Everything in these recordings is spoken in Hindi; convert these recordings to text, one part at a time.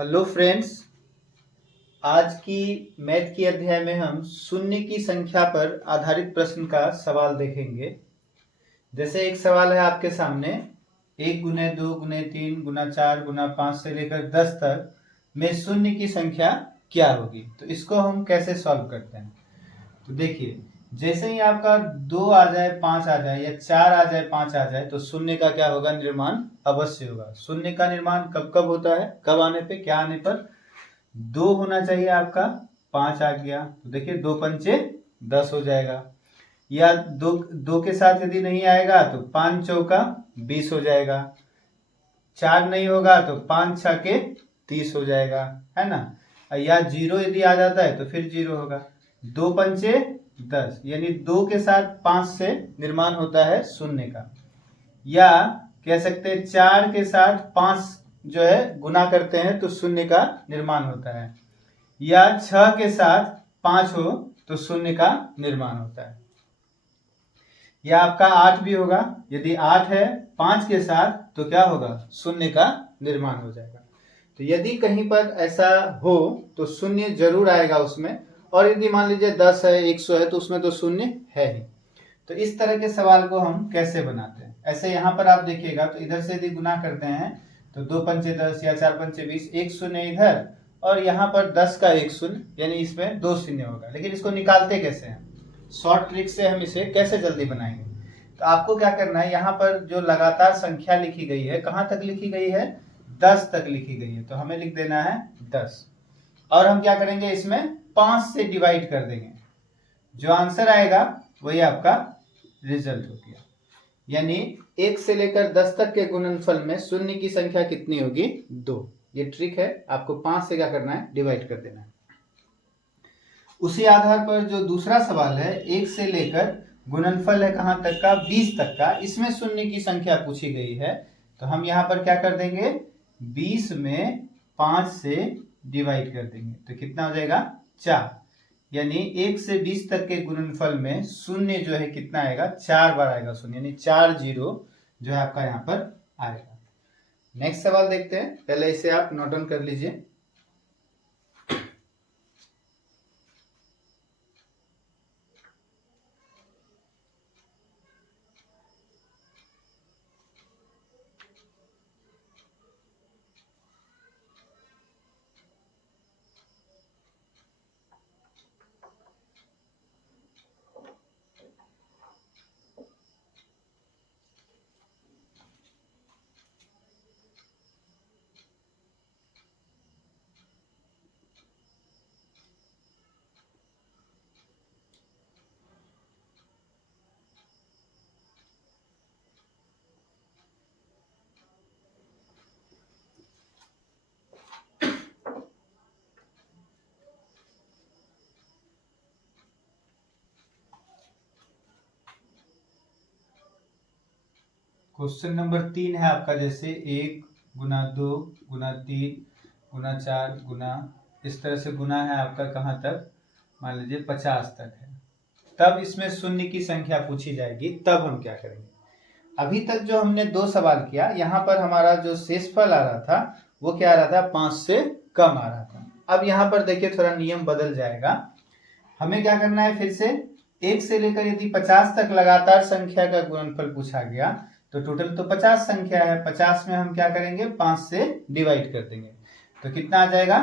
Hello friends. आज की मैथ की अध्याय में हम शून्य की संख्या पर आधारित प्रश्न का सवाल देखेंगे। जैसे एक सवाल है आपके सामने, 1 गुने 2 गुने 3 गुना 4 गुना 5 से लेकर 10 तक में शून्य की संख्या क्या होगी। तो इसको हम कैसे सॉल्व करते हैं। तो देखिए, जैसे ही आपका 2 आ जाए 5 आ जाए या 4 आ जाए 5 आ जाए तो शून्य का क्या होगा, निर्माण अवश्य होगा। शून्य का निर्माण कब कब होता है, कब आने पे, क्या आने पर। 2 होना चाहिए आपका, 5 आ गया तो देखिए 2 पंचे 10 हो जाएगा। या दो के साथ यदि नहीं आएगा तो 5 चौका 20 हो जाएगा। 4 नहीं होगा तो 5 छके 30 हो जाएगा, है ना। या 0 यदि आ जाता है तो फिर 0 होगा। 2 पंचे 10 यानी 2 के साथ 5 से निर्माण होता है शून्य का। या कह सकते हैं 4 के साथ 5 जो है गुना करते हैं तो शून्य का निर्माण होता है। या 6 के साथ 5 हो तो शून्य का निर्माण होता है। या आपका 8 भी होगा, यदि 8 है 5 के साथ तो क्या होगा, शून्य का निर्माण हो जाएगा। तो यदि कहीं पर ऐसा हो तो शून्य जरूर आएगा उसमें। और यदि मान लीजिए 10 है 100 है तो उसमें तो शून्य है ही। तो इस तरह के सवाल को हम कैसे बनाते हैं। ऐसे यहाँ पर आप देखिएगा तो इधर से यदि गुना करते हैं तो 2 पंचे 10 या 4 पंचे 20, एक शून्य इधर और यहाँ पर 10 का एक शून्य यानी इसमें 2 शून्य होगा। लेकिन इसको निकालते कैसे हैं, शॉर्ट ट्रिक से हम इसे कैसे जल्दी बनाएंगे। तो आपको क्या करना है, यहाँ पर जो लगातार संख्या लिखी गई है कहाँ तक लिखी गई है, 10 तक लिखी गई है तो हमें लिख देना है 10। और हम क्या करेंगे, इसमें 5 से डिवाइड कर देंगे। जो आंसर आएगा वही आपका रिजल्ट हो गया। यानी 1 से लेकर 10 तक के गुणनफल में शून्य की संख्या कितनी होगी, 2। ये ट्रिक है, आपको 5 से क्या करना है, डिवाइड कर देना है। उसी आधार पर जो दूसरा सवाल है, 1 से लेकर गुणनफल है कहां तक का, 20 तक का, इसमें शून्य की संख्या पूछी गई है। तो हम यहां पर क्या कर देंगे, 20 में 5 से डिवाइड कर देंगे तो कितना हो जाएगा, 4। यानी 1 से 20 तक के गुणनफल में शून्य जो है कितना आएगा, 4 बार आएगा शून्य, यानी 4 जीरो जो है आपका यहाँ पर आएगा। नेक्स्ट सवाल देखते हैं, पहले इसे आप नोट डाउन कर लीजिए। क्वेश्चन नंबर 3 है आपका, जैसे 1 गुना 2 गुना 3 गुना 4 गुना, इस तरह से गुना है आपका कहाँ तक, मान लीजिए 50 तक है। तब इसमें शून्य की संख्या पूछी जाएगी, तब हम क्या करेंगे। अभी तक जो हमने 2 सवाल किया, यहाँ पर हमारा जो शेषफल आ रहा था वो क्या आ रहा था, 5 से कम आ रहा था। अब यहाँ पर देखिए थोड़ा नियम बदल जाएगा। हमें क्या करना है, फिर से 1 से लेकर यदि 50 तक लगातार संख्या का गुणनफल पूछा गया तो टोटल तो 50 संख्या है, 50 में हम क्या करेंगे, 5 से डिवाइड कर देंगे तो कितना आ जाएगा,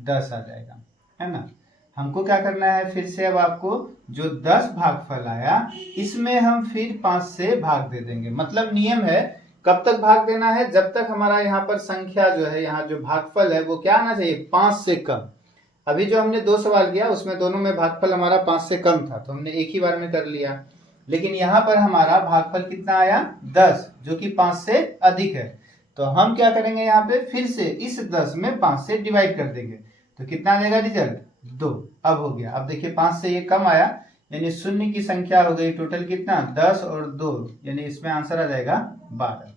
10 आ जाएगा, है ना। हमको क्या करना है, फिर से अब आपको जो 10 भागफल आया इसमें हम फिर 5 से भाग दे देंगे। मतलब नियम है, कब तक भाग देना है, जब तक हमारा यहाँ पर संख्या जो है, यहाँ जो भागफल है वो क्या आना चाहिए, 5 से कम। अभी जो हमने 2 सवाल किया उसमें दोनों में भागफल हमारा 5 से कम था तो हमने एक ही बार में कर लिया। लेकिन यहाँ पर हमारा भागफल कितना आया, 10, जो कि 5 से अधिक है। तो हम क्या करेंगे, यहाँ पे फिर से इस 10 में 5 से डिवाइड कर देंगे तो कितना आ जाएगा रिजल्ट, 2। अब हो गया, अब देखिए 5 से ये कम आया यानी शून्य की संख्या हो गई टोटल कितना, 10 और 2, यानी इसमें आंसर आ जाएगा 12।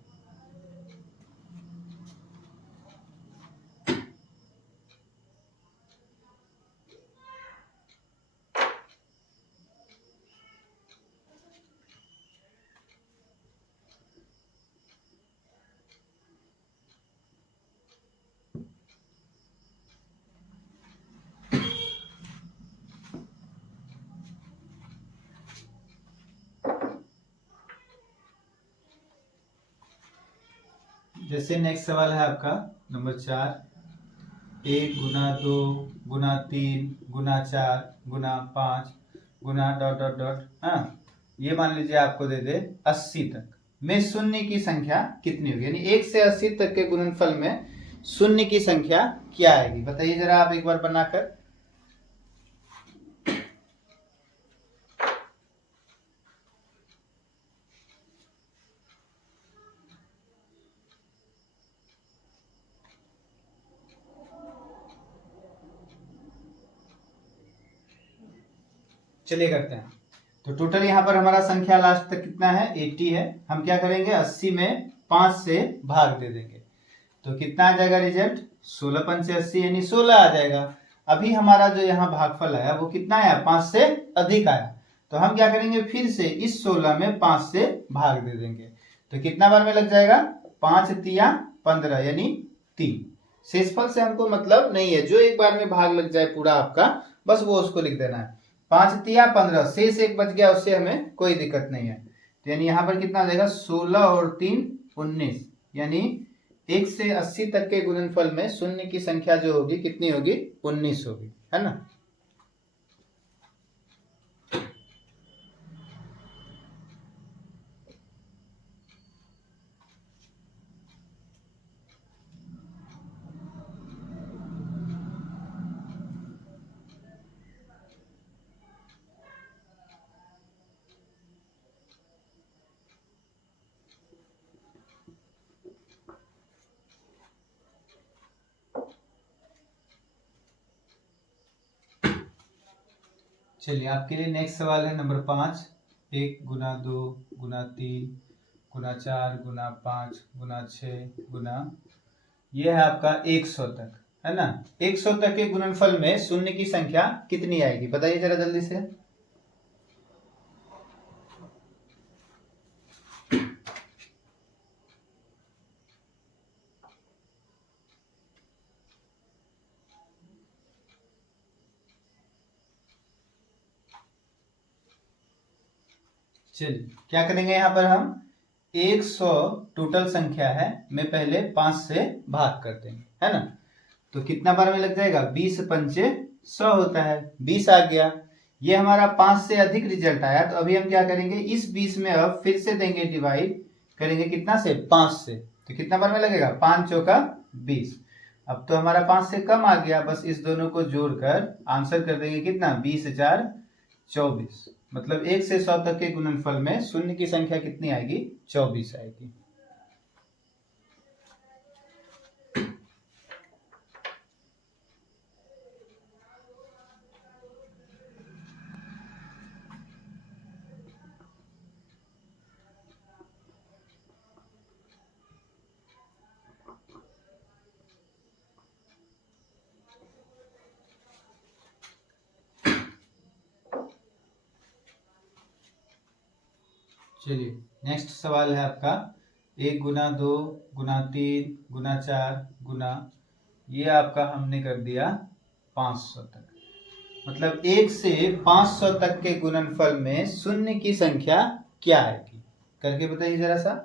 जैसे नेक्स्ट सवाल है आपका नंबर 4, 1 गुना 2 गुना 3 गुना 4 गुना 5 गुना डॉट डॉट डॉट, हाँ, ये मान लीजिए आपको दे दे 80 तक में शून्य की संख्या कितनी होगी, यानी 1 से 80 तक के गुणनफल में शून्य की संख्या क्या आएगी, बताइए जरा आप एक बार बनाकर। चलिए करते हैं। तो टोटल यहाँ पर हमारा संख्या लास्ट तक कितना है, 80 है। हम क्या करेंगे, 80 में 5 से भाग दे देंगे तो कितना आ जाएगा रिजल्ट, 16 पंचे 80 यानी 16 आ जाएगा। अभी हमारा जो यहाँ भागफल आया वो कितना आया, 5 से अधिक आया। तो हम क्या करेंगे, फिर से इस 16 में 5 से भाग दे देंगे तो कितना बार में लग जाएगा, 5 तिया 15 यानी 3। शेषफल से हमको मतलब नहीं है, जो एक बार में भाग लग जाए पूरा आपका, बस वो उसको लिख देना है। 5 तिया 15, शेष एक बच गया, उससे हमें कोई दिक्कत नहीं है। तो यानी यहाँ पर कितना आ जाएगा, 16 और 3 19, यानी 1 से 80 तक के गुणनफल में शून्य की संख्या जो होगी कितनी होगी, 19 होगी, है ना। चलिए आपके लिए नेक्स्ट सवाल है नंबर 5, 1 गुना 2 गुना 3 गुना 4 गुना 5 गुना 6 गुना, ये है आपका 100 तक, है ना। 100 तक के गुणनफल में शून्य की संख्या कितनी आएगी, बताइए जरा जल्दी से। चलिए क्या करेंगे, यहाँ पर हम 100 टोटल संख्या है, मैं पहले 5 से भाग कर देंगे, है ना। तो कितना बार में लग जाएगा, 20 पंचे 100 होता है, 20 आ गया। ये हमारा 5 से अधिक रिजल्ट आया, तो अभी हम क्या करेंगे, इस 20 में अब फिर से देंगे डिवाइड, करेंगे कितना से, 5 से। तो कितना बार में लगेगा, 5 चौका 20। अब तो हमारा 5 से कम आ गया, बस इस दोनों को जोड़कर आंसर कर देंगे कितना, 20 4 24। मतलब 1 से 100 तक के गुणनफल में शून्य की संख्या कितनी आएगी, 24 आएगी। चलिए नेक्स्ट सवाल है आपका, 1 गुना 2 गुना 3 गुना 4 गुना, ये आपका हमने कर दिया 500 तक। मतलब 1 से 500 तक के गुणनफल में शून्य की संख्या क्या आएगी, करके बताइए जरा सा।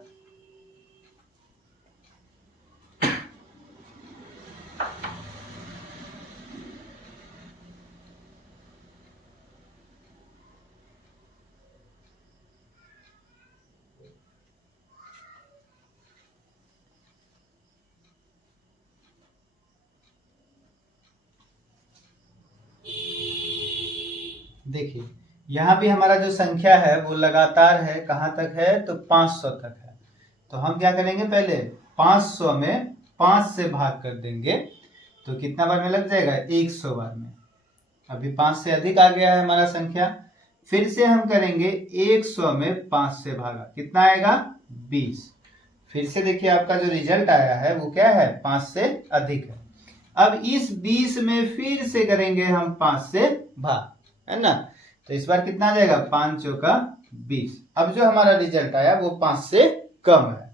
देखिए यहाँ भी हमारा जो संख्या है वो लगातार है, कहाँ तक है, तो 500 तक है। तो हम क्या करेंगे, पहले 500 में 5 से भाग कर देंगे तो कितना बार में लग जाएगा, 100 बार में। अभी 5 से अधिक आ गया है हमारा संख्या, फिर से हम करेंगे 100 में 5 से भागा, कितना आएगा, 20। फिर से देखिए आपका जो रिजल्ट आया है वो क्या है, 5 से अधिक है। अब इस 20 में फिर से करेंगे हम 5 से भाग, है ना। तो इस बार कितना आ जाएगा, 5 चौका 20। अब जो हमारा रिजल्ट आया वो 5 से कम है,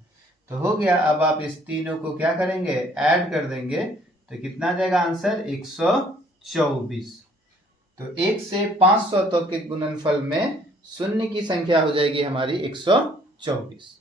तो हो गया। अब आप इस तीनों को क्या करेंगे, ऐड कर देंगे तो कितना आ जाएगा आंसर, 124। तो 1 से 500 तक के गुणनफल में शून्य की संख्या हो जाएगी हमारी 124।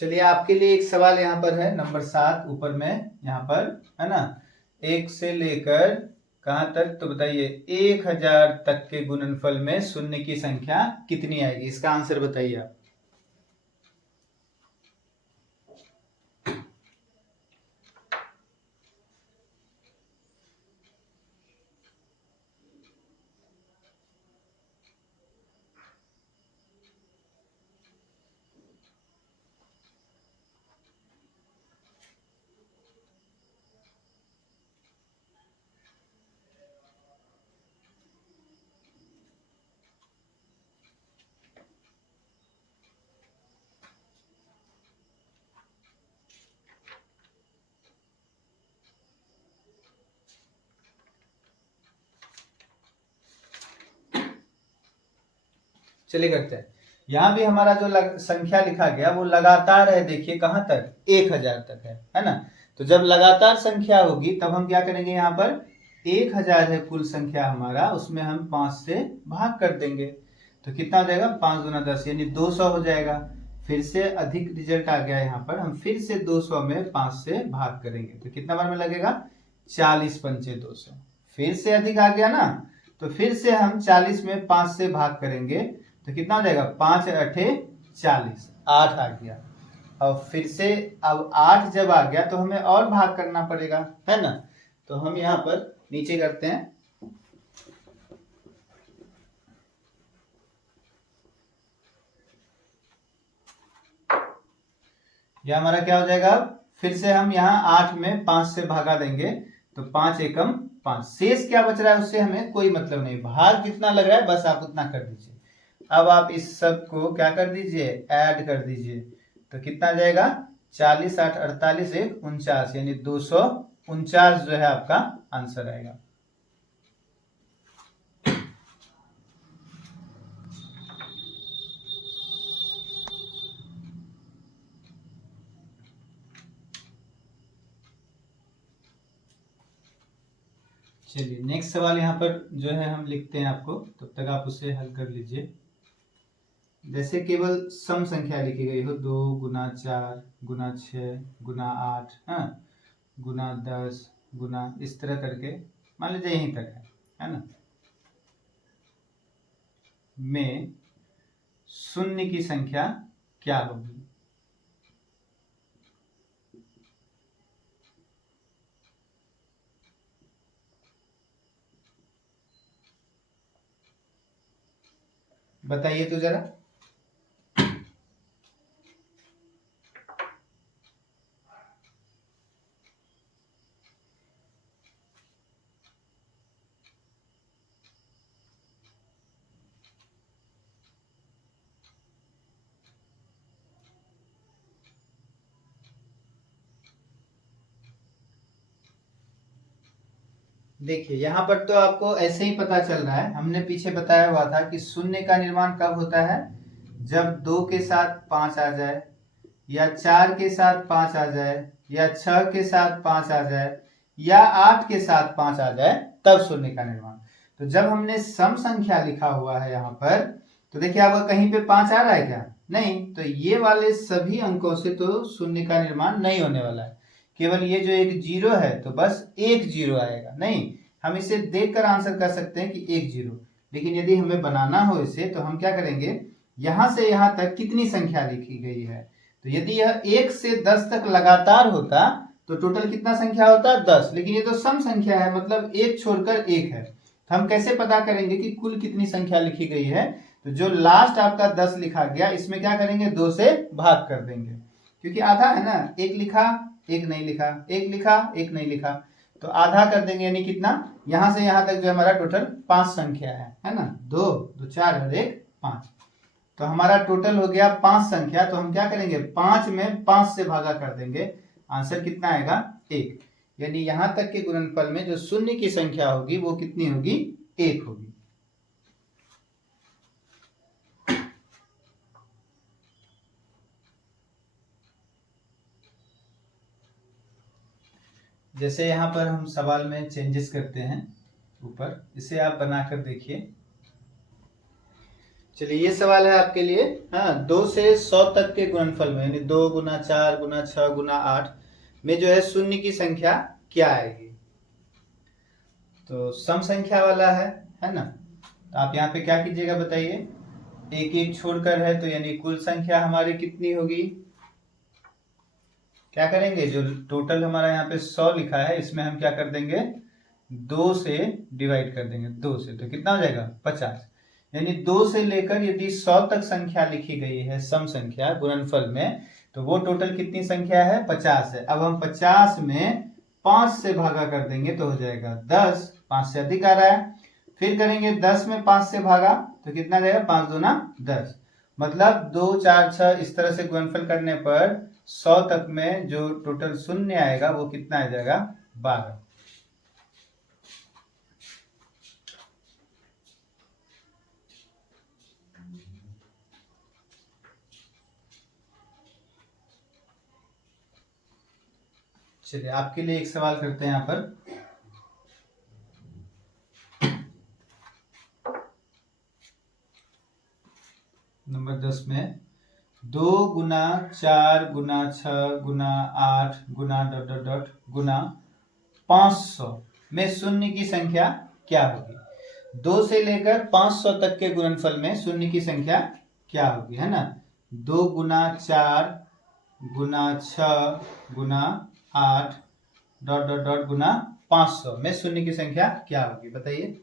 चलिए आपके लिए एक सवाल यहाँ पर है नंबर 7 ऊपर में, यहाँ पर है ना, 1 से लेकर कहाँ तक, तो बताइए 1000 तक के गुणनफल में शून्य की संख्या कितनी आएगी, इसका आंसर बताइए आप। चलिए करते हैं। यहाँ भी हमारा जो संख्या लिखा गया वो लगातार है, देखिए कहाँ तक, 1000 तक है ना। तो जब लगातार संख्या होगी तब हम क्या करेंगे, यहाँ पर 1000 है कुल संख्या हमारा, उसमें हम 5 से भाग कर देंगे तो कितना हो जाएगा, 5 दूना 10 यानी 200 हो जाएगा। फिर से अधिक रिजल्ट आ गया यहाँ पर, हम फिर से 200 में 5 से भाग करेंगे तो कितना बार में लगेगा, 40 पंचे 200। फिर से अधिक आ गया ना, तो फिर से हम 40 में 5 से भाग करेंगे तो कितना हो जाएगा, 5 अठे 40, 8 आ गया। और फिर से अब 8 जब आ गया तो हमें और भाग करना पड़ेगा, है ना। तो हम यहाँ पर नीचे करते हैं, यह हमारा क्या हो जाएगा, फिर से हम यहाँ 8 में 5 से भागा देंगे तो 5 एकम 5, शेष क्या बच रहा है उससे हमें कोई मतलब नहीं, भाग जितना लग रहा है बस आप उतना कर दीजिए। अब आप इस सब को क्या कर दीजिए, ऐड कर दीजिए तो कितना जाएगा, 40 8 48 1 49 यानी 249 जो है आपका आंसर आएगा। चलिए नेक्स्ट सवाल यहाँ पर जो है हम लिखते हैं आपको, तब तक आप उसे हल कर लीजिए। जैसे केवल सम संख्या लिखी गई हो, 2 गुना 4 गुना 6 गुना 8, हाँ, गुना 10 गुना, इस तरह करके मान लीजिए यहीं तक है ना, में शून्य की संख्या क्या होगी। बताइए तो जरा। देखिए यहाँ पर तो आपको ऐसे ही पता चल रहा है, हमने पीछे बताया हुआ था कि शून्य का निर्माण कब होता है, जब 2 के साथ 5 आ जाए, या 4 के साथ 5 आ जाए, या 6 के साथ 5 आ जाए, या 8 के साथ 5 आ जाए, तब शून्य का निर्माण। तो जब हमने सम संख्या लिखा हुआ है यहाँ पर, तो देखिए आपका कहीं पे 5 आ रहा है क्या, नहीं, तो ये वाले सभी अंकों से तो शून्य का निर्माण नहीं होने वाला है, केवल ये जो एक जीरो है तो बस एक जीरो आएगा। नहीं, हम इसे देखकर आंसर कर सकते हैं कि एक जीरो, लेकिन यदि हमें बनाना हो इसे तो हम क्या करेंगे, यहां से यहां तक कितनी संख्या लिखी गई है, तो यदि यह 1 से 10 तक लगातार होता तो टोटल कितना संख्या होता, 10, लेकिन ये तो सम संख्या है, मतलब एक छोड़कर एक है, तो हम कैसे पता करेंगे कि कुल कितनी संख्या लिखी गई है, तो जो लास्ट आपका 10 लिखा गया इसमें क्या करेंगे, 2 से भाग कर देंगे, क्योंकि आधा है ना, एक लिखा एक नहीं लिखा, एक लिखा एक नहीं लिखा, तो आधा कर देंगे, यानी कितना, यहां से यहां तक जो हमारा टोटल 5 संख्या है ना, 2 2 4 और 1 5, तो हमारा टोटल हो गया 5 संख्या। तो हम क्या करेंगे, 5 में 5 से भागा कर देंगे, आंसर कितना आएगा, 1, यानी यहां तक के गुणनफल में जो शून्य की संख्या होगी वो कितनी होगी, 1 होगी। जैसे यहाँ पर हम सवाल में चेंजेस करते हैं ऊपर, इसे आप बनाकर देखिए। चलिए ये सवाल है आपके लिए। हाँ, 2 से 100 तक के गुणनफल में यानी 2 गुना 4 गुना 6 गुना 8 में जो है शून्य की संख्या क्या आएगी। तो सम संख्या वाला है ना। तो आप यहाँ पे क्या कीजिएगा बताइए, एक एक छोड़कर है तो यानी कुल संख्या हमारी कितनी होगी। क्या करेंगे, जो टोटल हमारा यहाँ पे 100 लिखा है इसमें हम क्या कर देंगे, 2 से डिवाइड कर देंगे, 2 से, तो कितना हो जाएगा 50। यानी 2 से लेकर यदि 100 तक संख्या लिखी गई है सम संख्या गुणनफल में, तो वो टोटल कितनी संख्या है, 50 है। अब हम 50 में 5 से भागा कर देंगे तो हो जाएगा 10, 5 से अधिक आ रहा है। फिर करेंगे 10 में 5 से भागा तो कितना जाएगा, 5 दूना 10, मतलब 2 4 6 इस तरह से गुणनफल करने पर 100 तक में जो टोटल शून्य आएगा वो कितना आ जाएगा, 12। चलिए आपके लिए एक सवाल करते हैं यहाँ पर। नंबर 10 में 2 गुना 4 गुना 6 गुना 8 गुना डॉट डॉट डॉट गुना 500 में शून्य की संख्या क्या होगी। 2 से लेकर 500 तक के गुणनफल में शून्य की संख्या क्या होगी, है ना। 2 गुना 4 गुना 6 गुना 8 डॉट डॉट डॉट गुना 500 में शून्य की संख्या क्या होगी, बताइए।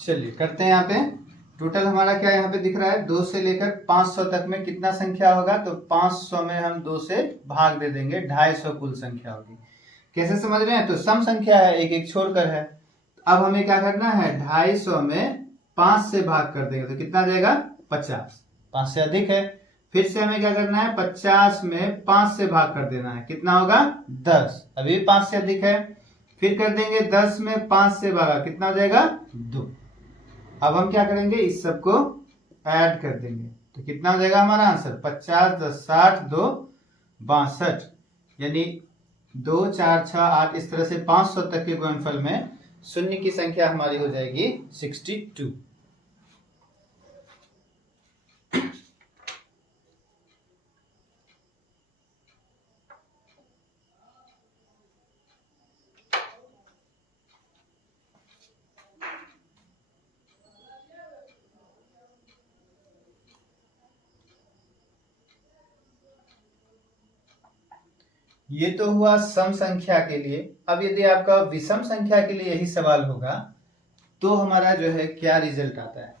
चलिए करते हैं यहाँ पे। टोटल हमारा क्या यहाँ पे दिख रहा है, 2 से लेकर 500 तक में कितना संख्या होगा, तो 500 में हम 2 से भाग दे देंगे, 250 कुल संख्या होगी। कैसे समझ रहे हैं, तो सम संख्या है, एक एक छोड़कर है। अब हमें क्या करना है, 250 में 5 से भाग कर देंगे तो कितना जाएगा, 50, 5 से अधिक है। फिर से हमें क्या करना है, 50 में 5 से भाग कर देना है, कितना होगा 10, अभी 5 से अधिक है। फिर कर देंगे 10 में 5 से भागा, कितना हो जाएगा 2। अब हम क्या करेंगे, इस सब को ऐड कर देंगे तो कितना हो जाएगा हमारा आंसर, 50 10 60 2 62, यानी 2 4 6 8 इस तरह से 500 तक के गुणनफल में शून्य की संख्या हमारी हो जाएगी 62। ये तो हुआ सम संख्या के लिए। अब यदि आपका विषम संख्या के लिए यही सवाल होगा तो हमारा जो है क्या रिजल्ट आता है।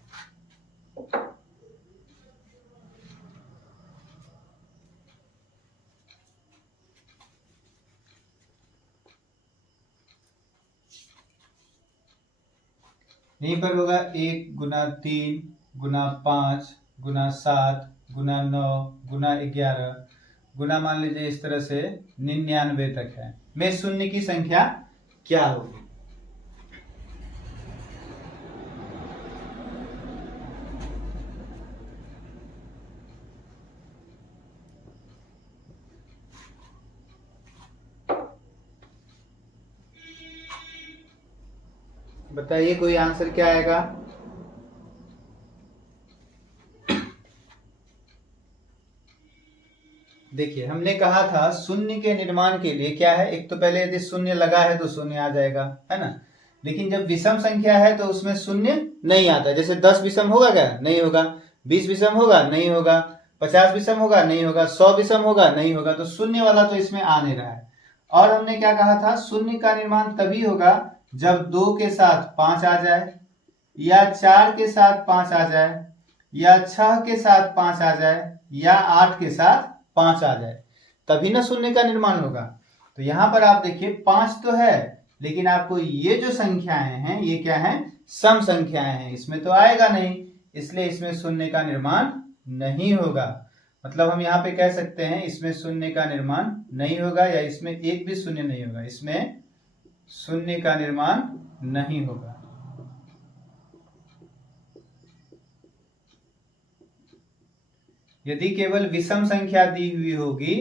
यहीं पर होगा 1 गुना 3 गुना 5 गुना 7 गुना 9 गुना 11 गुना मान लीजिए इस तरह से 99 तक है, में शून्य की संख्या क्या होगी। बताइए कोई आंसर क्या आएगा। देखिए हमने कहा था शून्य के निर्माण के लिए क्या है, एक तो पहले यदि शून्य लगा है तो शून्य आ जाएगा, है ना। लेकिन जब विषम संख्या है तो उसमें शून्य नहीं आता। जैसे 10 विषम होगा क्या, नहीं होगा। 20 विषम होगा, नहीं होगा। 50 विषम होगा, नहीं होगा। 100 विषम होगा, नहीं होगा। तो शून्य वाला तो इसमें आ नहीं रहा है। और हमने क्या कहा था, शून्य का निर्माण तभी होगा जब 2 के साथ 5 आ जाए, या 4 के साथ 5 आ जाए, या 6 के साथ 5 आ जाए, या 8 के साथ 5 आ जाए, तभी ना शून्य का निर्माण होगा। तो यहां पर आप देखिए 5 तो है, लेकिन आपको ये जो संख्याएं हैं ये क्या है, सम संख्याएं हैं, इसमें तो आएगा नहीं, इसलिए इसमें शून्य का निर्माण नहीं होगा। मतलब हम यहाँ पे कह सकते हैं इसमें शून्य का निर्माण नहीं होगा, या इसमें एक भी शून्य नहीं होगा, इसमें शून्य का निर्माण नहीं होगा। यदि केवल विषम संख्या दी हुई होगी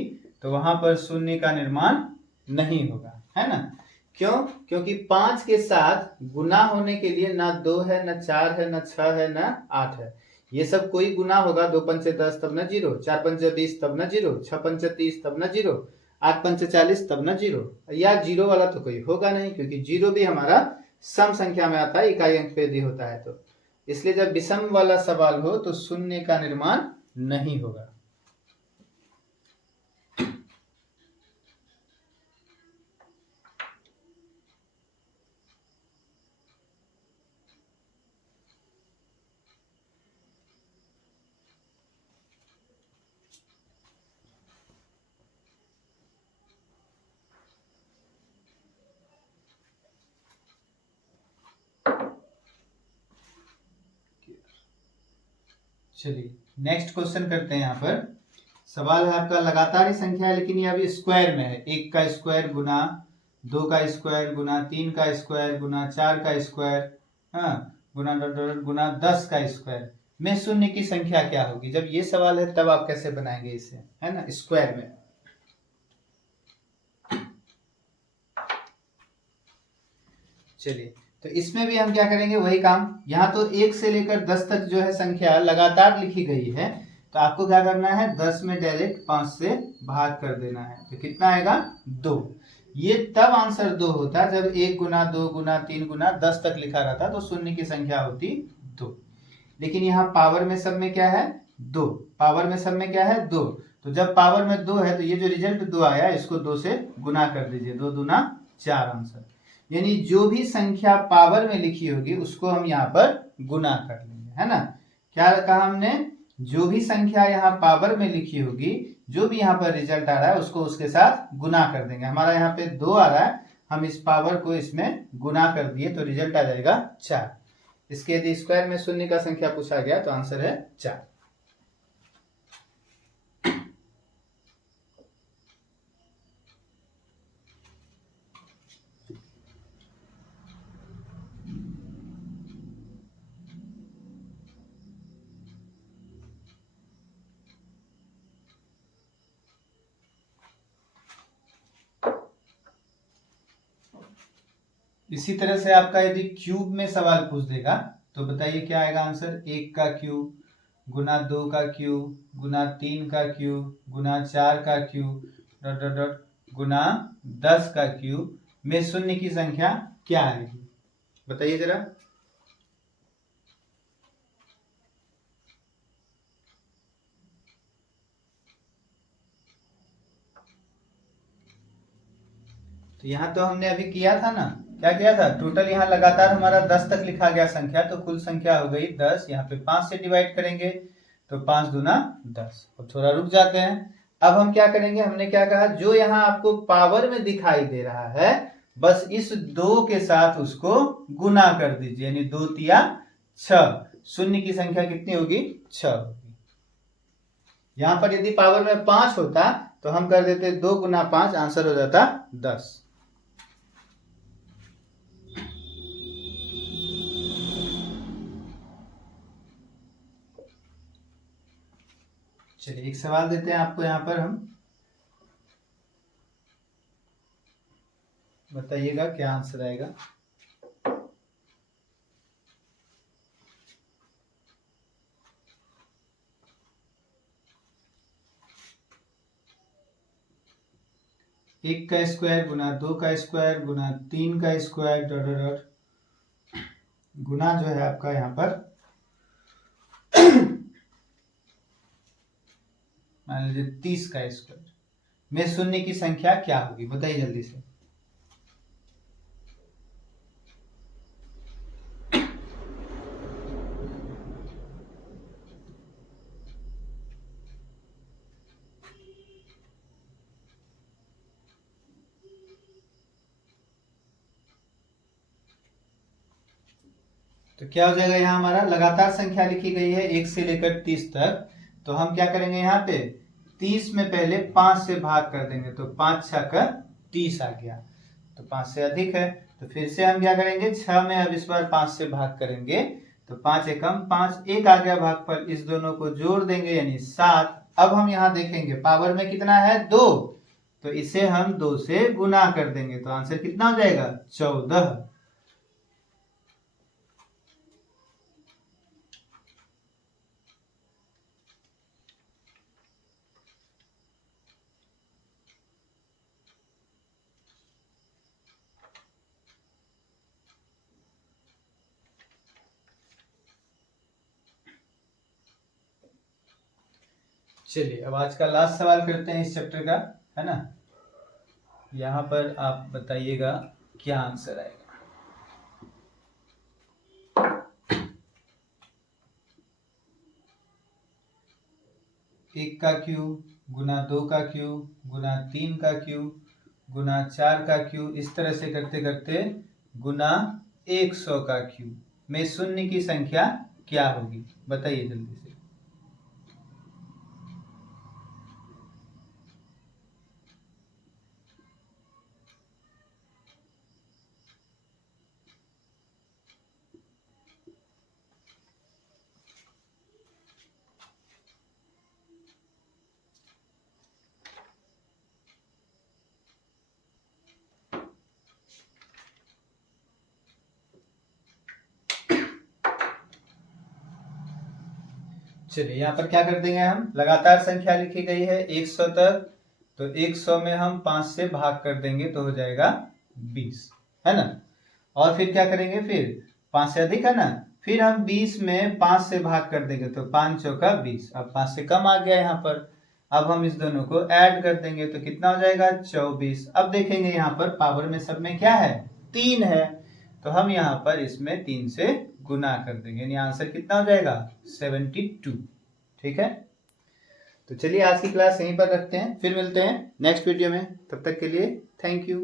तो वहां पर शून्य का निर्माण नहीं होगा, है ना। क्यों? क्योंकि 5 के साथ गुना होने के लिए ना 2 है, ना 4 है, ना 6 है, ना 8 है। ये सब कोई गुना होगा, 2 पंचे 10 तब ना 0, 4 पंचे 20 तब ना 0, 6 पंचे 30 तब ना 0, 8 पंचे 40 तब ना 0, या 0 वाला तो कोई होगा नहीं, क्योंकि 0 भी हमारा सम संख्या में आता है, इकाई अंक पे यदि होता है तो। इसलिए जब विषम वाला सवाल हो तो शून्य का निर्माण नहीं होगा। चलिए नेक्स्ट क्वेश्चन करते हैं। यहाँ पर सवाल है आपका, लगातार ही संख्या है लेकिन ये अभी स्क्वायर में है। 1 का स्क्वायर गुना 2 का स्क्वायर गुना 3 का स्क्वायर गुना 4 का स्क्वायर, हाँ, गुना गुना 10 का स्क्वायर में शून्य की संख्या क्या होगी। जब ये सवाल है तब आप कैसे बनाएंगे इसे, है ना, स्क्वायर में। चलिए तो इसमें भी हम क्या करेंगे, वही काम। यहाँ तो 1 से लेकर 10 तक जो है संख्या लगातार लिखी गई है, तो आपको क्या करना है, 10 में डायरेक्ट 5 से भाग कर देना है, तो कितना आएगा 2। ये तब आंसर 2 होता जब 1 गुना 2 गुना 3 गुना 10 तक लिखा रहता, तो शून्य की संख्या होती 2। लेकिन यहाँ पावर में सब में क्या है, 2। पावर में सब में क्या है, 2। तो जब पावर में 2 है तो ये जो रिजल्ट 2 आया इसको 2 से गुना कर दीजिए, 2 दूना 4 आंसर। यानी जो भी संख्या पावर में लिखी होगी उसको हम यहाँ पर गुना कर लेंगे, है ना। क्या कहा हमने, जो भी संख्या यहाँ पावर में लिखी होगी, जो भी यहाँ पर रिजल्ट आ रहा है उसको उसके साथ गुना कर देंगे। हमारा यहाँ पे 2 आ रहा है, हम इस पावर को इसमें गुना कर दिए तो रिजल्ट आ जाएगा 4। इसके यदि स्क्वायर में शून्य का संख्या पूछा गया तो आंसर है 4। इसी तरह से आपका यदि क्यूब में सवाल पूछ देगा तो बताइए क्या आएगा आंसर। 1 का क्यूब गुना 2 का क्यूब गुना 3 का क्यूब गुना 4 का क्यूब डॉट डॉट डॉट गुना 10 का क्यूब में शून्य की संख्या क्या आएगी, बताइए जरा। तो यहाँ तो हमने अभी किया था ना, क्या किया था, टोटल यहाँ लगातार हमारा 10 तक लिखा गया संख्या, तो कुल संख्या हो गई 10। यहाँ पे 5 से डिवाइड करेंगे तो 5 दूना 10। अब थोड़ा रुक जाते हैं। अब हम क्या करेंगे, हमने क्या कहा, जो यहाँ आपको पावर में दिखाई दे रहा है बस इस 2 के साथ उसको गुना कर दीजिए, यानी 2 तिया 6। शून्य की संख्या कितनी होगी, 6 होगी। यहाँ पर यदि पावर में 5 होता तो हम कर देते 2 गुना 5, आंसर हो जाता 10। चलिए एक सवाल देते हैं आपको, यहाँ पर हम, बताइएगा क्या आंसर आएगा। एक का स्क्वायर गुना 2 का स्क्वायर गुना 3 का स्क्वायर डॉट डॉट डॉट गुना जो है आपका यहाँ पर मान लीजिए 30 का स्क्वायर में शून्य की संख्या क्या होगी, बताइए जल्दी से। तो क्या हो जाएगा, यहाँ हमारा लगातार संख्या लिखी गई है 1 से लेकर 30 तक, तो हम क्या करेंगे यहाँ पे 30 में पहले 5 से भाग कर देंगे, तो 5 6 का 30 आ गया, तो 5 से अधिक है। तो फिर से हम क्या करेंगे 6 में अब इस बार 5 से भाग करेंगे, तो 5 एकम 5, 1 आ गया भागफल, इस दोनों को जोड़ देंगे यानी 7। अब हम यहाँ देखेंगे पावर में कितना है 2, तो इसे हम 2 से गुना कर देंगे, तो आंसर कितना हो जाएगा 14। चलिए अब आज का लास्ट सवाल करते हैं इस चैप्टर का, है ना। यहाँ पर आप बताइएगा क्या आंसर आएगा। 1 का क्यूब गुना 2 का क्यूब गुना 3 का क्यूब गुना 4 का क्यूब, इस तरह से करते करते गुना 100 का क्यूब में शून्य की संख्या क्या होगी, बताइए जल्दी से। चलिए यहाँ पर क्या कर देंगे हम, लगातार संख्या लिखी गई है 100 तक, तो 100 में हम 5 से भाग कर देंगे तो हो जाएगा 20, है ना। और फिर क्या करेंगे, फिर 5 से अधिक है ना, फिर हम 20 में 5 से भाग कर देंगे, तो 5 चौका 20, अब 5 से कम आ गया यहाँ पर। अब हम इस दोनों को ऐड कर देंगे तो कितना हो जाएगा 24। अब देखेंगे यहाँ पर पावर में सब में क्या है 3 है, तो हम यहाँ पर इसमें 3 से गुना कर देंगे, यानी आंसर कितना हो जाएगा 72। ठीक है, तो चलिए आज की क्लास यहीं पर रखते हैं, फिर मिलते हैं नेक्स्ट वीडियो में, तब तक के लिए थैंक यू।